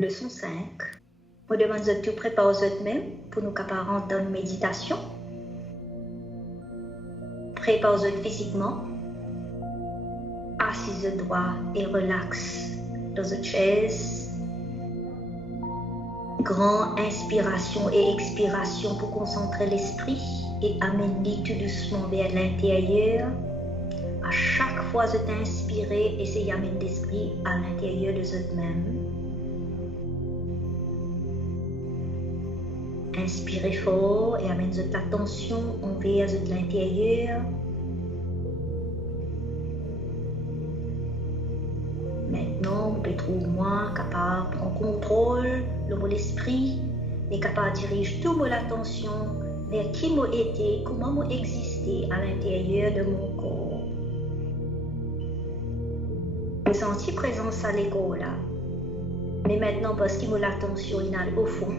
Leçon 5. Je demande que tu prépares eux-mêmes pour nous capables dans une méditation. Prépare-eux physiquement. Assise droit et relax dans une chaise. Grande inspiration et expiration pour concentrer l'esprit et amener tout doucement vers l'intérieur. À chaque fois que tu inspires, essaye d'amener l'esprit à l'intérieur de eux-mêmes. Inspirez fort et amène votre attention envers l'intérieur. Maintenant, vous pouvez trouver moi capable de prendre contrôle de mon esprit, mais capable de diriger toute mon attention vers qui moi été, comment moi existé à l'intérieur de mon corps. Je sens présence à l'école là, mais maintenant parce que mon attention est au fond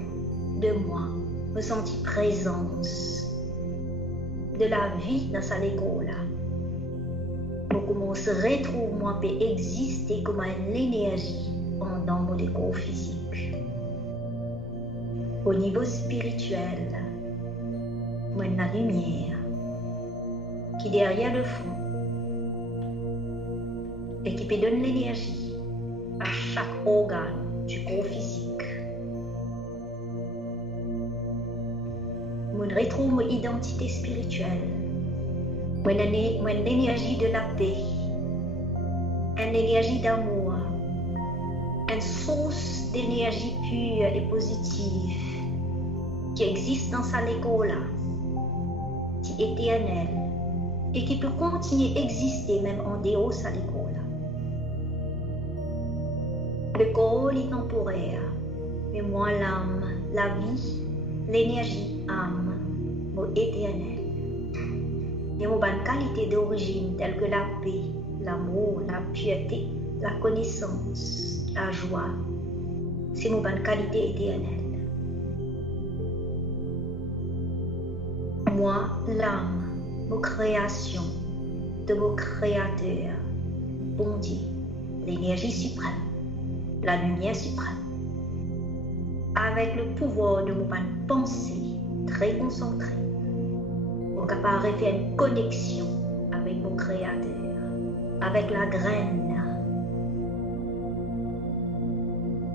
de moi. Me sentir présence de la vie dans cette école-là. Pour commencer à retrouver moi peut exister comme une énergie dans mon corps physique. Au niveau spirituel, moi la lumière qui est derrière le fond et qui peut donner l'énergie à chaque organe du corps physique. Je retrouve mon identité spirituelle, mon énergie de la paix, une énergie d'amour, une source d'énergie pure et positive qui existe dans cette école-là, qui est éternelle et qui peut continuer à exister même en dehors de cette école-là. Le corps est temporaire, mais moi l'âme, la vie, l'énergie, âme, éternel. Et mon bonne qualité d'origine telle que la paix, l'amour, la piété, la connaissance, la joie, c'est mon bonne qualité éternelle. Moi, l'âme, mon création de mon créateur, bon Dieu, l'énergie suprême, la lumière suprême, avec le pouvoir de mon bonne pensée très concentrée, on est capable de faire une connexion avec mon créateur, avec la graine.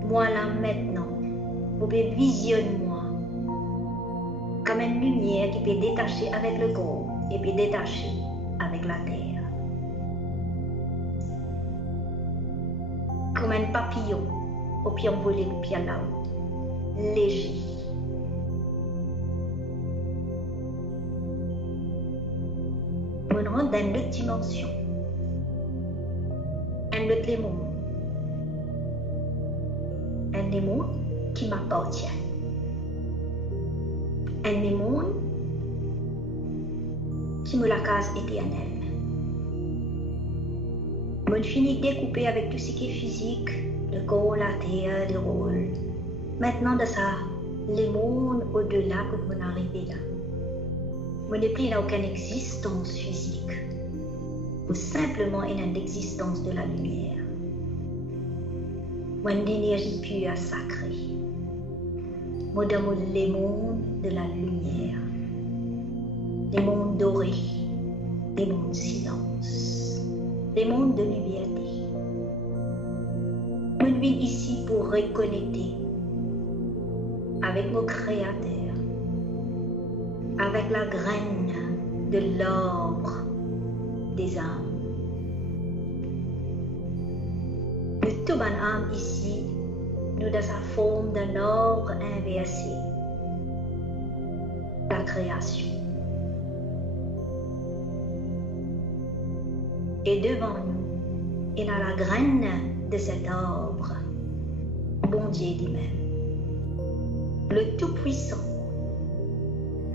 Moi là maintenant, vous pouvez visionner moi comme une lumière qui peut détacher avec le corps et peut détacher avec la terre. Comme un papillon au pied envolé au pied là-haut, léger. Dans une autre dimension, un autre monde qui m'appartient, un monde qui me la case éternelle. Je finis de découper avec tout ce qui est physique, le corps, la terre, le rôle. Maintenant, de ça, les mondes au-delà que je arrive là. Je n'ai plus aucune existence physique, ou simplement une existence de la lumière. Une énergie pure et sacrée. Je demande les mondes de la lumière, les mondes dorés, les mondes silence, les mondes de liberté. Je viens ici pour reconnecter avec mon créateur, avec la graine de l'arbre des âmes. De toute bonne âme ici, nous dans sa forme d'un arbre inversé, la création. Et devant nous, il y a la graine de cet arbre, bon Dieu lui-même, le Tout-Puissant,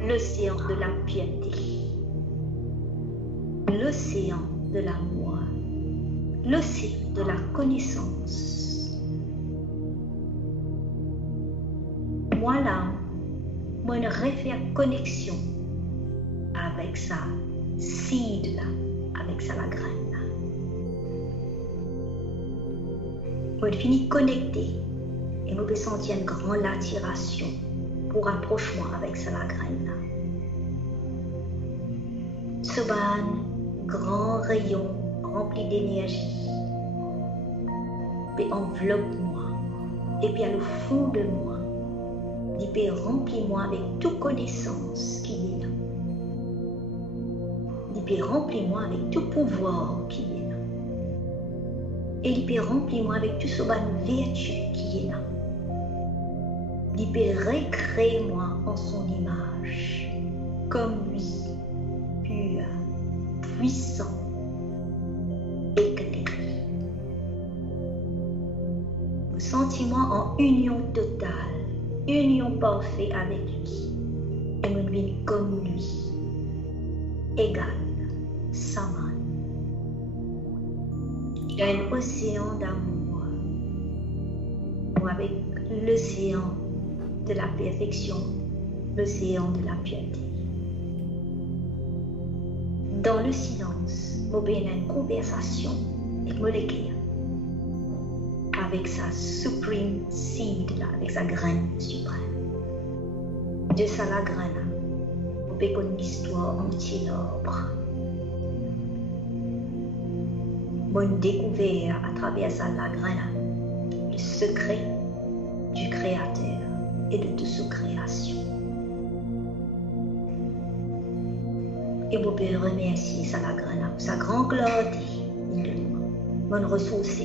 l'océan de la piété, l'océan de l'amour, l'océan de la connaissance. Moi là, moi je refais connexion avec ça, seed là, avec ça la graine là. Moi je finis connecté Et je peux sentir une grande attiration pour rapprochement avec ça la graine là. Ce grand rayon rempli d'énergie peut envelopper moi et puis à le fond de moi il peut remplir moi avec toute connaissance qui est là. Il peut remplir moi avec tout pouvoir qui est là. Et il peut remplir moi avec tout ce vertu qui est là. Il peut recréer moi en son image comme lui, pur, puissant, éclairé. Vous sentez moi en union totale, union parfaite avec lui. Et nous devenons comme lui, égal, saman. Il y a un océan d'amour, avec l'océan de la perfection, l'océan de la piété. Dans le silence, je vais avoir une conversation avec molécule, avec sa supreme seed, là, avec sa graine suprême. De ça, la graine, je vais connaître l'histoire entière l'arbre. Je découvert à travers ça, la graine, le secret du Créateur et de toute sa création. Et je peux remercier ça la graine pour sa grande clarté de moi, mon ressource.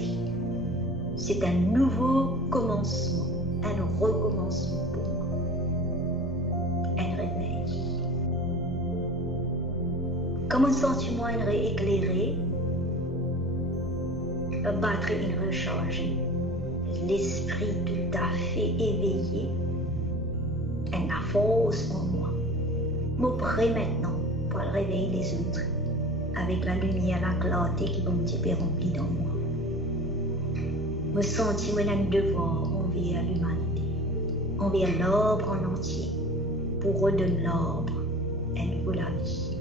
C'est un nouveau commencement, un recommencement pour moi, un réveil. Comme un sentiment éclairé, une batterie rechargée, l'esprit tout à fait éveillé, et la force en moi. Je prie maintenant pour réveiller les autres avec la lumière, la clarté qui va me remplir dans moi. Je sens un devoir envers l'humanité, envers l'arbre en entier, pour redonner l'arbre un nouveau la vie.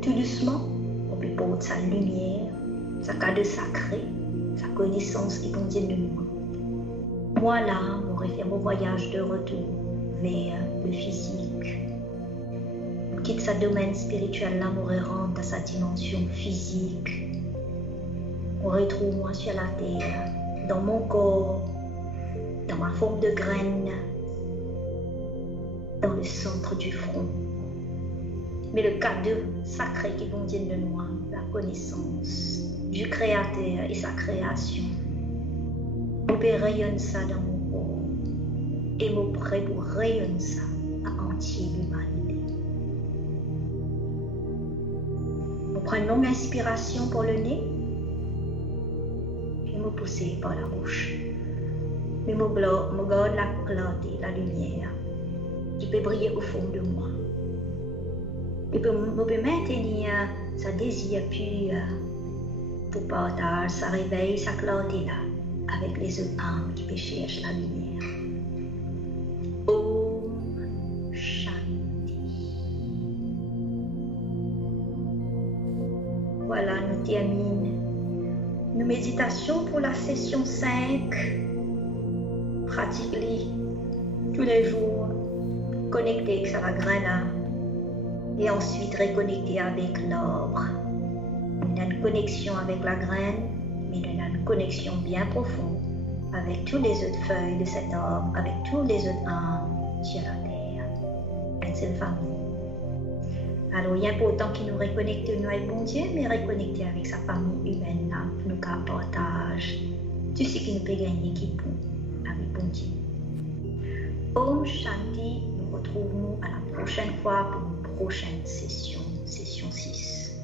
Tout doucement, on peut porter sa lumière, sa cadre sacré, sa connaissance qui contient de moi. Moi là, on aurait fait mon voyage de retour vers le physique. On quitte sa domaine spirituel là, on rentre à sa dimension physique. On retrouve moi sur la terre, dans mon corps, dans ma forme de graine, dans le centre du front. Mais le cadeau sacré qui contient de moi, la connaissance du Créateur et sa création, je peux rayonner ça dans mon corps et je prêt pour rayonner ça à entière l'humanité. Je prends une longue inspiration pour le nez et je pousse par la bouche. Mais je garde la clarté, la lumière qui peut briller au fond de moi. Et je peux maintenir sa désir pur pour partager, sa réveil, sa clarté là, avec les autres âmes qui cherchent la lumière. Om Shanti. Voilà, nous terminons nos méditations pour la session 5. Pratiquez tous les jours, connectez avec sa graine. Et ensuite reconnecter avec l'arbre. On a une connexion avec la graine, mais on a une connexion bien profonde avec toutes les autres feuilles de cet arbre, avec tous les autres âmes sur la terre. Une seule famille. Alors, il est important qu'il nous reconnecte avec bon Dieu, mais reconnecter avec sa famille humaine là, pour nous partager tout ce qui nous peut gagner qui peut avec bon Dieu. Om Shanti, nous retrouvons à la prochaine fois pour prochaine session 6.